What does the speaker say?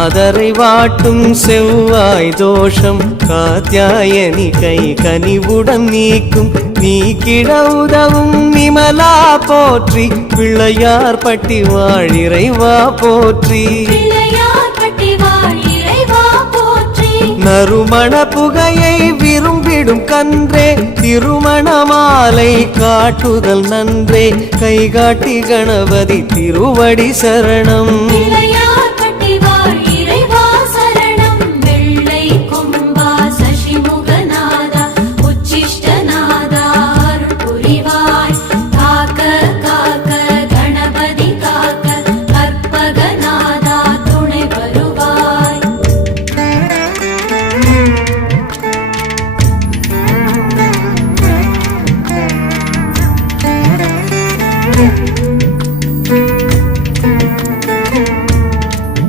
காதரை வாட்டும் செவ்வாய் தோஷம் காத்யாயனி கை கனிவுடன் நீக்கும் நீக்கிட உதவும் விமலா போற்றி பிள்ளையார் பட்டி வாழிறைவா போற்றி நறுமண புகையை விரும்பிடும் கன்றே திருமண மாலை காட்டுதல் நன்றே கைகாட்டி கணபதி திருவடி சரணம்.